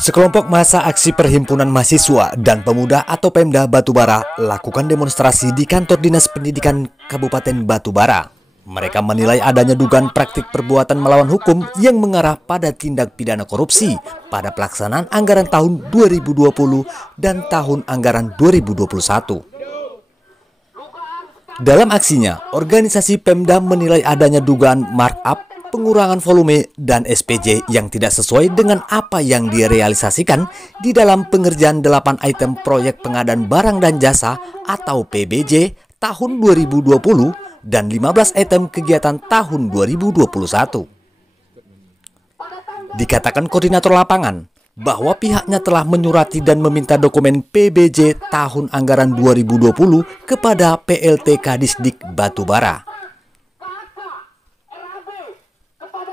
Sekelompok massa aksi Perhimpunan Mahasiswa dan Pemuda atau Pemda Batubara lakukan demonstrasi di kantor Dinas Pendidikan Kabupaten Batubara. Mereka menilai adanya dugaan praktik perbuatan melawan hukum yang mengarah pada tindak pidana korupsi pada pelaksanaan anggaran tahun 2020 dan tahun anggaran 2021. Dalam aksinya, organisasi Pemda menilai adanya dugaan markup, pengurangan volume, dan SPJ yang tidak sesuai dengan apa yang direalisasikan di dalam pengerjaan 8 item proyek pengadaan barang dan jasa atau PBJ tahun 2020 dan 15 item kegiatan tahun 2021. Dikatakan koordinator lapangan bahwa pihaknya telah menyurati dan meminta dokumen PBJ tahun anggaran 2020 kepada PLT Kadisdik Batubara.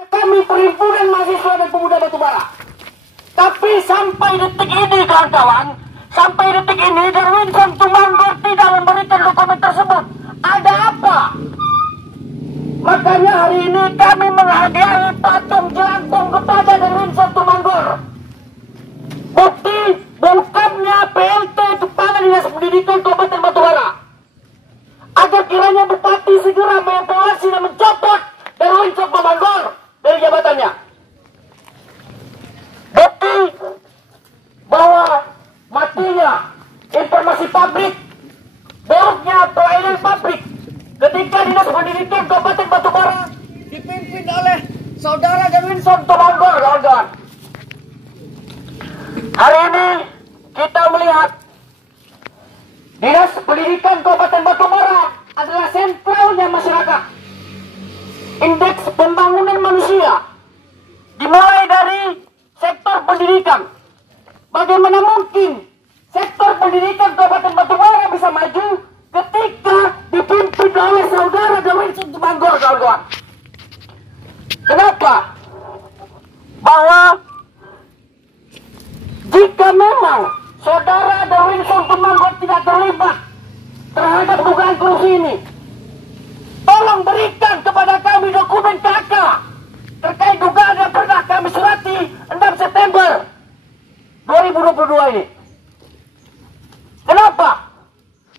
Kami Perhimpunan Mahasiswa dan Pemuda Batubara. Tapi sampai detik ini kawan-kawan, sampai detik ini Darwinson Tumanggor tidak memberikan dokumen tersebut. Ada apa? Makanya hari ini kami menghadiahi patung jelangkung kepada Darwinson Tumanggor. Bukti bungkamnya PLT Kepala Dinas Pendidikan Kabupaten Batubara. Agar kiranya Bupati segera mengevaluasi dan mencopot Darwinson Tumanggor dari jabatannya. Bukti bahwa matinya informasi publik, buruknya pelayanan publik ketika Dinas Pendidikan Kabupaten Batubara dipimpin oleh Saudara Darwinson Tumanggor, kawan-kawan. Hari ini kita melihat Dinas Pendidikan Kabupaten Batubara adalah sentralnya masyarakat. Indeks pembangunan manusia dimulai dari sektor pendidikan. Bagaimana mungkin sektor pendidikan Kabupaten Batubara bisa maju ketika dipimpin oleh Saudara Darwinson Tumanggor, kawan-kawan? Kenapa? Bahwa jika memang Saudara Darwinson Tumanggor tidak terlibat terhadap dugaan korupsi ini, tolong berikan kepada kami dokumen KK terkait dugaan yang pernah kami surati 6 September 2022 ini. Kenapa?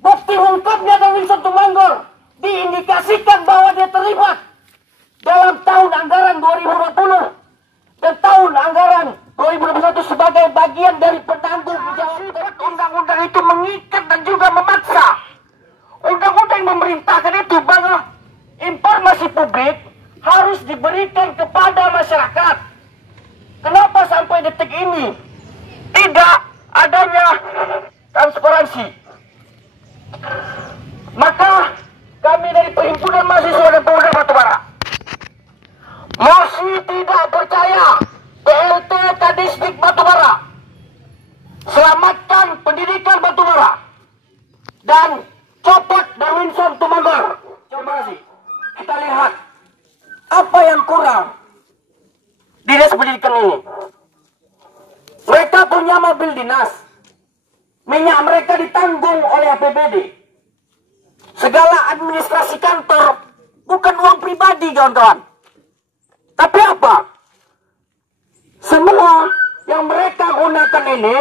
Bukti ungkapnya Darwinson Tumanggor diindikasikan bahwa dia terlibat dalam tahun anggaran 2020 dan tahun anggaran 2021 sebagai bagian dari penanggung jawab. Undang-undang itu mengikat dan juga memaksa. Undang-undang memerintahkan itu bahwa informasi publik harus diberikan kepada masyarakat. Kenapa sampai detik ini tidak adanya transparansi? Maka kami dari Perhimpunan Mahasiswa dan Pemuda Batubara masih tidak percaya PLT Kadisdik Batubara. Selamatkan pendidikan Batubara dan copot Darwinson Tumanggor. Terima kasih. Kita lihat apa yang kurang Dinas Pendidikan ini. Mereka punya mobil dinas, minyak mereka ditanggung oleh APBD. Segala administrasi kantor bukan uang pribadi, kawan-kawan. Tapi apa? Semua yang mereka gunakan ini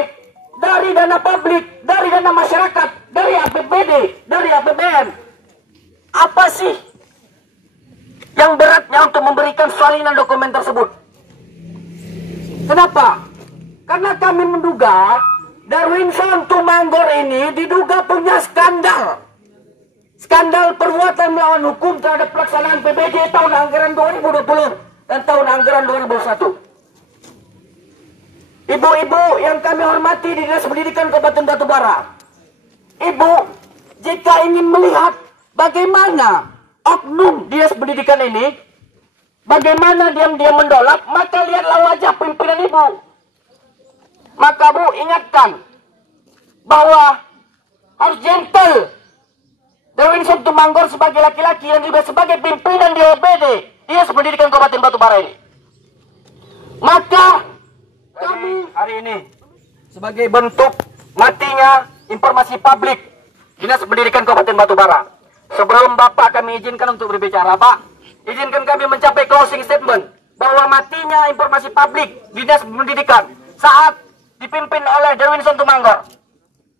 dari dana publik, dari dana masyarakat, dari APBD, dari APBN. Apa sih yang beratnya untuk memberikan salinan dokumen tersebut? Kenapa? Karena kami menduga Darwinson Tumanggor ini diduga punya skandal. Skandal perbuatan melawan hukum terhadap pelaksanaan PBJ tahun anggaran 2020 dan tahun anggaran 2021. Ibu-ibu yang kami hormati di Dinas Pendidikan Kabupaten Batubara, Ibu, jika ingin melihat bagaimana oknum Dinas Pendidikan ini, bagaimana diam-diam mendolap, maka lihatlah wajah pimpinan Ibu. Maka Bu, ingatkan bahwa harus gentle. Darwinson Tumanggor sebagai laki-laki dan juga sebagai pimpinan di OPD Dinas Pendidikan Kabupaten Batubara ini. Maka kami hari ini sebagai bentuk matinya informasi publik Dinas Pendidikan Kabupaten Batubara. Sebelum Bapak kami izinkan untuk berbicara, Pak, izinkan kami mencapai closing statement bahwa matinya informasi publik Dinas Pendidikan saat dipimpin oleh Darwinson Tumanggor.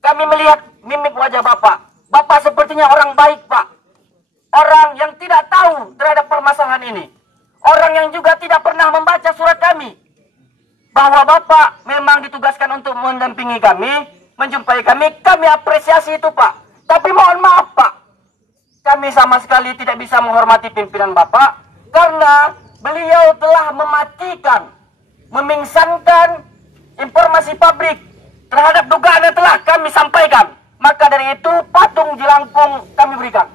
Kami melihat mimik wajah Bapak. Bapak sepertinya orang baik, Pak. Orang yang tidak tahu terhadap permasalahan ini. Orang yang juga tidak pernah membaca surat kami. Bahwa Bapak memang ditugaskan untuk mendampingi kami, menjumpai kami. Kami apresiasi itu, Pak. Tapi mohon maaf, Pak. Kami sama sekali tidak bisa menghormati pimpinan Bapak. Karena beliau telah mematikan, memingsankan informasi publik terhadap dugaan yang telah kami sampaikan. Maka dari itu patung jelangkung kami berikan.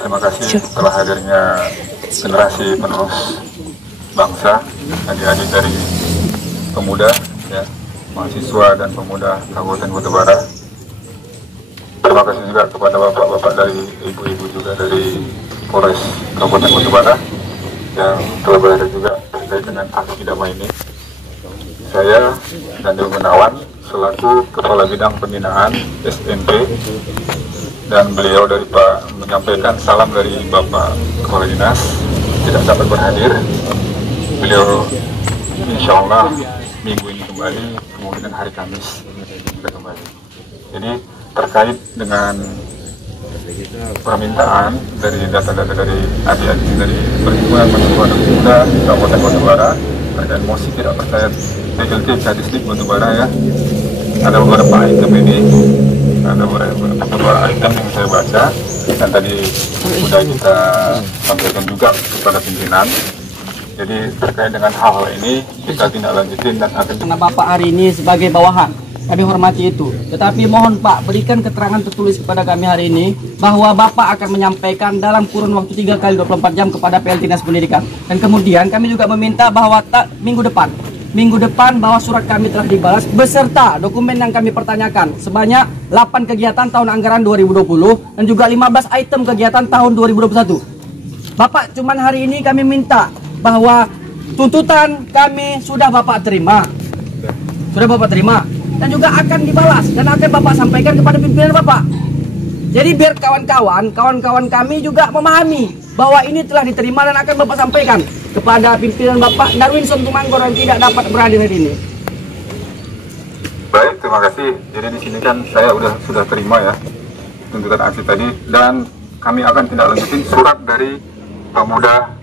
Terima kasih telah hadirnya generasi penerus bangsa, adik-adik dari pemuda, ya, mahasiswa dan pemuda Kabupaten Batubara. Terima kasih juga kepada bapak-bapak dari ibu-ibu juga dari Polres Kabupaten Batubara yang telah berada juga terkait dengan aksi damai ini. Saya Daniel Gunawan selaku Kepala Bidang Pembinaan SNP, dan beliau dari Pak menyampaikan salam dari Bapak Kepala Dinas tidak dapat berhadir. Beliau insya Allah minggu ini kembali, kemungkinan hari Kamis sudah kembali. Jadi terkait dengan permintaan dari data-data dari adik-adik dari Perhimpunan Mahasiswa dan Pemuda Kabupaten Batubara terkait mosi tidak percaya PLT Kadisdik Batubara, ya, ada beberapa item ini, ada beberapa item yang saya baca dan tadi sudah kita sampaikan juga kepada pimpinan. Jadi terkait dengan hal-hal ini kita tindak lanjutin dan akan. Karena Bapak hari ini sebagai bawahan, kami hormati itu. Tetapi mohon Pak, berikan keterangan tertulis kepada kami hari ini bahwa Bapak akan menyampaikan dalam kurun waktu 3 kali 24 jam kepada PLT Dinas Pendidikan. Dan kemudian kami juga meminta bahwa minggu depan bahwa surat kami telah dibalas beserta dokumen yang kami pertanyakan sebanyak 8 kegiatan tahun anggaran 2020 dan juga 15 item kegiatan tahun 2021. Bapak, cuman hari ini kami minta bahwa tuntutan kami sudah Bapak terima. Dan juga akan dibalas dan akan Bapak sampaikan kepada pimpinan Bapak. Jadi biar kawan-kawan kami juga memahami bahwa ini telah diterima dan akan Bapak sampaikan kepada pimpinan Bapak Darwinson Tumanggor yang tidak dapat berhadir hari ini. Baik, terima kasih. Jadi di sini kan saya sudah terima, ya, tuntutan aksi tadi, dan kami akan tindak lanjutin surat dari pemuda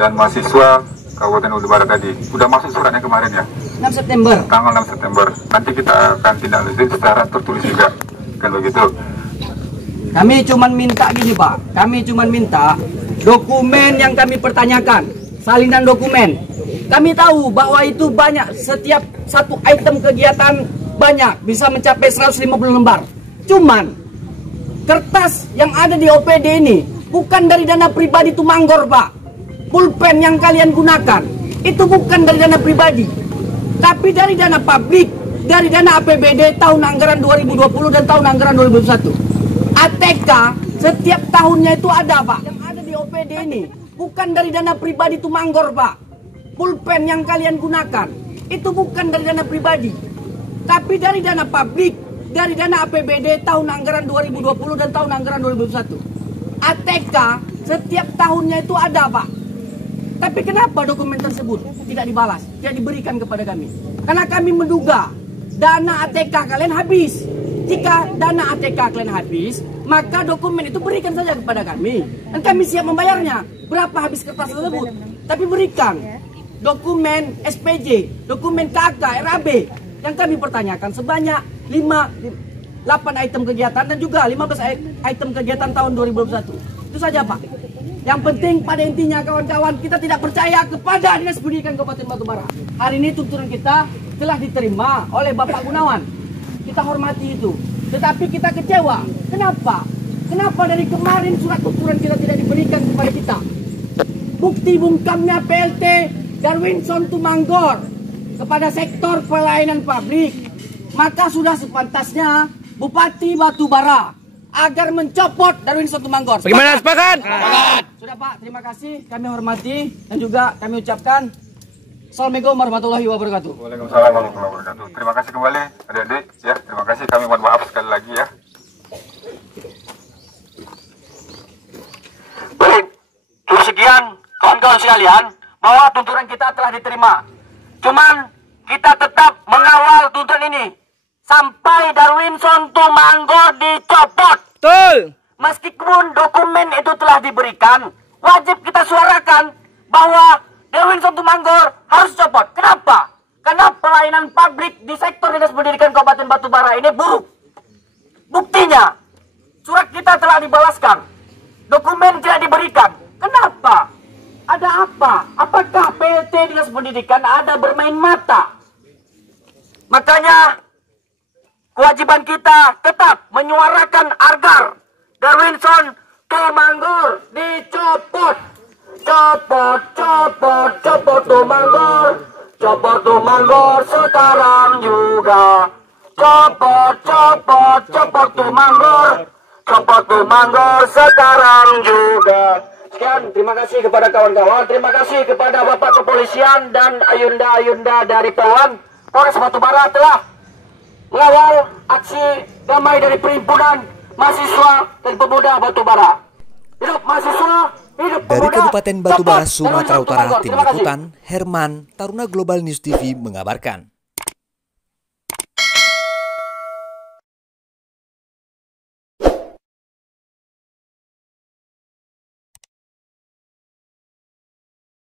dan mahasiswa Kabupaten Batubara tadi. Sudah masuk suratnya kemarin, ya? 6 September. Tanggal 6 September. Nanti kita akan tindak lanjutin secara tertulis juga, kan begitu? Kami cuman minta gini, Pak. Kami cuman minta dokumen yang kami pertanyakan, salinan dokumen. Kami tahu bahwa itu banyak, setiap satu item kegiatan banyak, bisa mencapai 150 lembar. Cuman kertas yang ada di OPD ini bukan dari dana pribadi Tumanggor, Pak. Pulpen yang kalian gunakan itu bukan dari dana pribadi, tapi dari dana publik, dari dana APBD tahun anggaran 2020 dan tahun anggaran 2021. ATK setiap tahunnya itu ada, Pak. Yang ada di OPD ini bukan dari dana pribadi Tumanggor, Pak. Pulpen yang kalian gunakan itu bukan dari dana pribadi, tapi dari dana publik, dari dana APBD tahun anggaran 2020 dan tahun anggaran 2021. ATK setiap tahunnya itu ada, Pak. Tapi kenapa dokumen tersebut tidak dibalas, tidak diberikan kepada kami? Karena kami menduga dana ATK kalian habis. Jika dana ATK kalian habis, maka dokumen itu berikan saja kepada kami. Dan kami siap membayarnya. Berapa habis kertas tersebut? Tapi berikan dokumen SPJ, dokumen KK, RAB yang kami pertanyakan sebanyak 8 item kegiatan dan juga 15 item kegiatan tahun 2021. Itu saja, Pak. Yang penting pada intinya kawan-kawan, kita tidak percaya kepada Dinas Pendidikan Kabupaten Batubara. Hari ini tuntutan kita telah diterima oleh Bapak Gunawan. Kita hormati itu. Tetapi kita kecewa. Kenapa? Kenapa dari kemarin surat tuntutan kita tidak diberikan kepada kita? Bukti bungkamnya PLT Darwinson Tumanggor kepada sektor pelayanan publik. Maka sudah sepantasnya Bupati Batubara agar mencopot Darwinson Tumanggor. Bagaimana, sepakat? Sepakat. Sudah, Pak, terima kasih. Kami hormati dan juga kami ucapkan Assalamualaikum warahmatullahi wabarakatuh. Waalaikumsalam warahmatullahi wabarakatuh. Terima kasih kembali adik-adik, ya. Terima kasih, kami mohon maaf sekali lagi, ya. Baik, kawan-kawan sekalian bahwa tuntutan kita telah diterima. Cuman kita tetap mengawal tuntutan ini sampai Darwinson Tumanggor dicopot. Betul. Meskipun dokumen itu telah diberikan, wajib kita suarakan bahwa Darwinson Tumanggor harus copot. Kenapa? Karena pelayanan publik di sektor Dinas Pendidikan Kabupaten Batubara ini buruk. Buktinya, surat kita telah dibalaskan, dokumen tidak diberikan. Kenapa? Ada apa? Apakah PT Dinas Pendidikan ada bermain mata? Makanya, kewajiban kita tetap menyuarakan agar Darwinson Tumanggor dicopot. Copot, copot, copot Tumanggor. Copot Tumanggor sekarang juga. Copot, copot, copot Tumanggor. Copot Tumanggor sekarang juga. Sekian, terima kasih kepada kawan-kawan. Terima kasih kepada Bapak Kepolisian dan Ayunda-Ayunda dari Polwan. Polres Batubara telah mengawal aksi damai dari Perhimpunan Mahasiswa dan Pemuda Batubara. Hidup mahasiswa, hidup pemuda. Dari Kabupaten Batubara, Copot Sumatera Darwinson Utara, Tumanggor. Tim Terima kasih. Liputan, Herman, Taruna Global News TV mengabarkan.